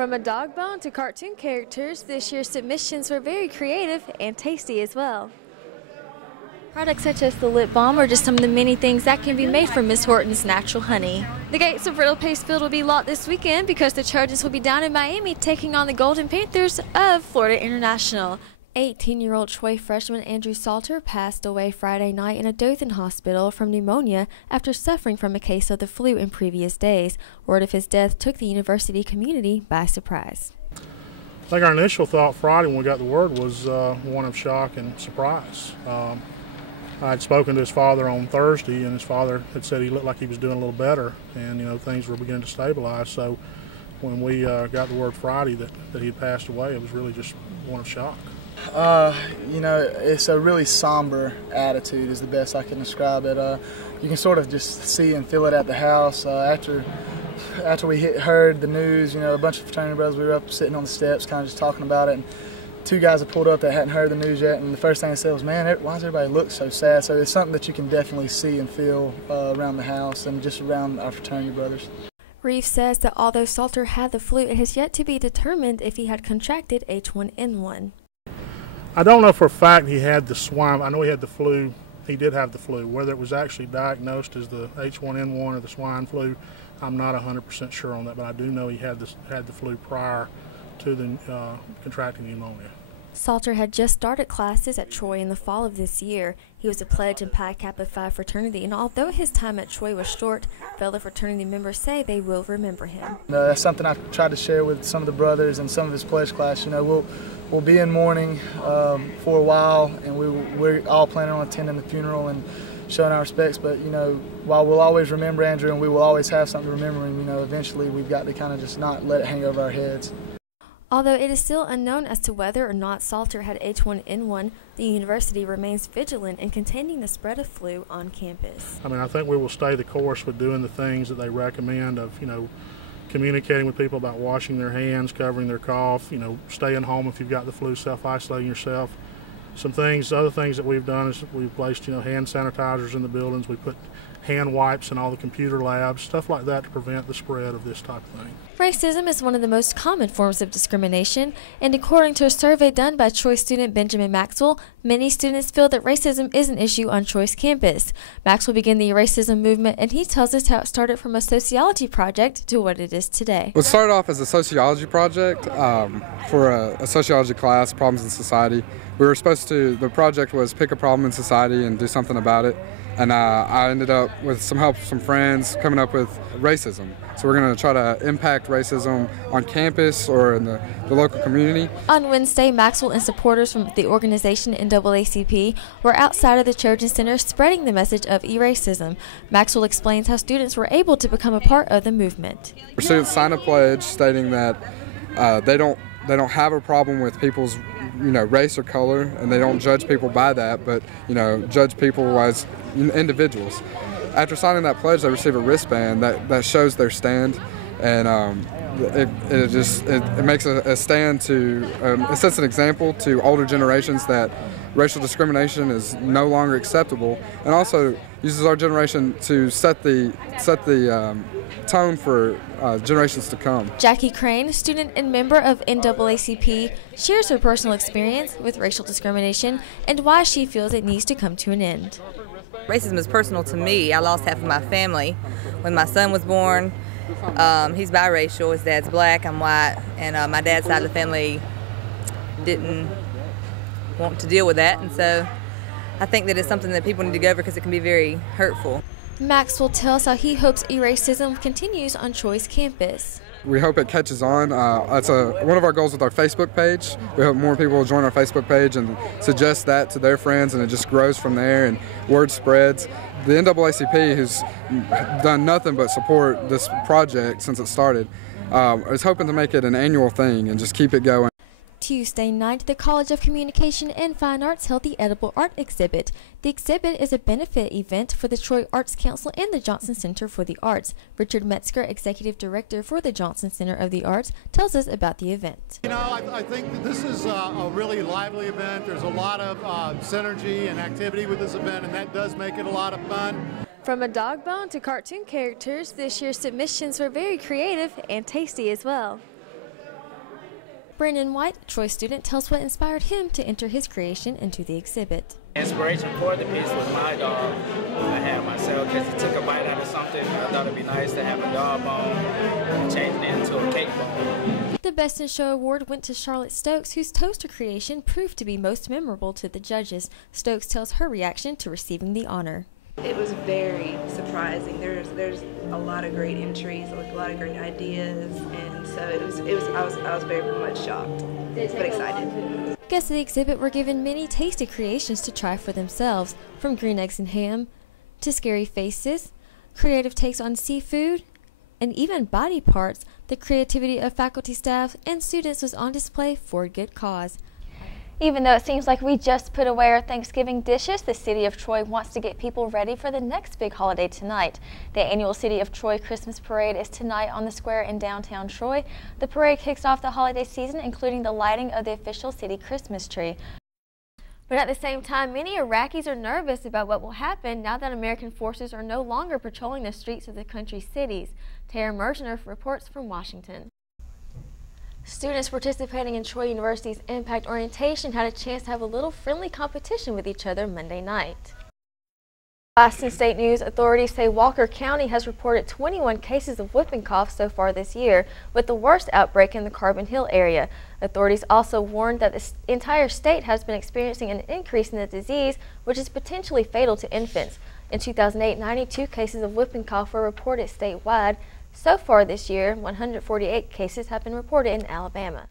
From a dog bone to cartoon characters, this year's submissions were very creative and tasty as well. Products such as the lip balm are just some of the many things that can be made from Miss Horton's natural honey. The gates of Riddle Pace Field will be locked this weekend because the Trojans will be down in Miami taking on the Golden Panthers of Florida International. 18-year-old Troy freshman Andrew Salter passed away Friday night in a Dothan hospital from pneumonia after suffering from a case of the flu in previous days. Word of his death took the university community by surprise. I think our initial thought Friday when we got the word was one of shock and surprise. I had spoken to his father on Thursday, and his father had said he looked like he was doing a little better, and things were beginning to stabilize. So when we got the word Friday that he had passed away, it was really just one of shock. It's a really somber attitude is the best I can describe it. You can sort of just see and feel it at the house. After we heard the news, a bunch of fraternity brothers, we were up sitting on the steps kind of just talking about it. And two guys had pulled up that hadn't heard the news yet, and the first thing they said was, "Man, why does everybody look so sad?" So it's something that you can definitely see and feel around the house and just around our fraternity brothers. Reeves says that although Salter had the flu, it has yet to be determined if he had contracted H1N1. I don't know for a fact he had the swine. I know he had the flu. He did have the flu. Whether it was actually diagnosed as the H1N1 or the swine flu, I'm not 100% sure on that, but I do know he had the flu prior to the contracting pneumonia. Salter had just started classes at Troy in the fall of this year. He was a pledge in Pi Kappa Phi fraternity, and although his time at Troy was short, fellow fraternity members say they will remember him. That's something I've tried to share with some of the brothers and some of his pledge class. We'll be in mourning for a while, and we're all planning on attending the funeral and showing our respects. But while we'll always remember Andrew and we will always have something to remember him, eventually we've got to kind of just not let it hang over our heads. Although it is still unknown as to whether or not Salter had H1N1, the university remains vigilant in containing the spread of flu on campus. I think we will stay the course with doing the things that they recommend of, communicating with people about washing their hands, covering their cough, staying home if you've got the flu, self-isolating yourself. Other things that we've done is we've placed, hand sanitizers in the buildings. We put hand wipes in all the computer labs, stuff like that to prevent the spread of this type of thing. Racism is one of the most common forms of discrimination, and according to a survey done by Troy student Benjamin Maxwell, many students feel that racism is an issue on Troy's campus. Maxwell began the racism movement, and he tells us how it started from a sociology project to what it is today. It started off as a sociology project for a sociology class, Problems in Society. The project was pick a problem in society and do something about it. And I ended up, with some help from some friends, coming up with racism. So we're going to try to impact racism on campus or in the local community. On Wednesday, Maxwell and supporters from the organization NAACP were outside of the Trojan Center spreading the message of eracism. Maxwell explains how students were able to become a part of the movement. Students signed a pledge stating that they don't have a problem with people's race or color, and they don't judge people by that, but judge people as individuals. After signing that pledge, they receive a wristband that shows their stand, and it makes a stand to it sets an example to older generations that racial discrimination is no longer acceptable, and also uses our generation to set the tone for generations to come. Jackie Crane, student and member of NAACP, shares her personal experience with racial discrimination and why she feels it needs to come to an end. Racism is personal to me. I lost half of my family when my son was born. He's biracial. His dad's black, I'm white, and my dad's side of the family didn't want to deal with that, and so I think that it's something that people need to go over because it can be very hurtful. Maxwell tells how he hopes eracism continues on Troy's campus. We hope it catches on. That's one of our goals with our Facebook page. We hope more people will join our Facebook page and suggest that to their friends, and it just grows from there and word spreads. The NAACP, who's done nothing but support this project since it started, is hoping to make it an annual thing and just keep it going. Tuesday night, the College of Communication and Fine Arts held the Edible Art Exhibit. The exhibit is a benefit event for the Troy Arts Council and the Johnson Center for the Arts. Richard Metzger, Executive Director for the Johnson Center of the Arts, tells us about the event. I think that this is a really lively event. There's a lot of synergy and activity with this event, and that does make it a lot of fun. From a dog bone to cartoon characters, this year's submissions were very creative and tasty as well. Brandon White, a Troy student, tells what inspired him to enter his creation into the exhibit. Inspiration for the piece was my dog I had myself, because he took a bite out of something. I thought it'd be nice to have a dog bone and change it into a cake bone. The Best in Show award went to Charlotte Stokes, whose toaster creation proved to be most memorable to the judges. Stokes tells her reaction to receiving the honor. It was very surprising. There's a lot of great entries, a lot of great ideas, and so I was very much shocked, but excited. Guests of the exhibit were given many tasty creations to try for themselves, from green eggs and ham to scary faces, creative takes on seafood, and even body parts. The creativity of faculty, staff, and students was on display for a good cause. Even though it seems like we just put away our Thanksgiving dishes, the City of Troy wants to get people ready for the next big holiday tonight. The annual City of Troy Christmas Parade is tonight on the square in downtown Troy. The parade kicks off the holiday season, including the lighting of the official city Christmas tree. But at the same time, many Iraqis are nervous about what will happen now that American forces are no longer patrolling the streets of the country's cities. Tara Mergener reports from Washington. Students participating in Troy University's Impact Orientation had a chance to have a little friendly competition with each other Monday night. Boston State News authorities say Walker County has reported 21 cases of whooping cough so far this year, with the worst outbreak in the Carbon Hill area. Authorities also warned that the entire state has been experiencing an increase in the disease, which is potentially fatal to infants. In 2008, 92 cases of whooping cough were reported statewide. So far this year, 148 cases have been reported in Alabama.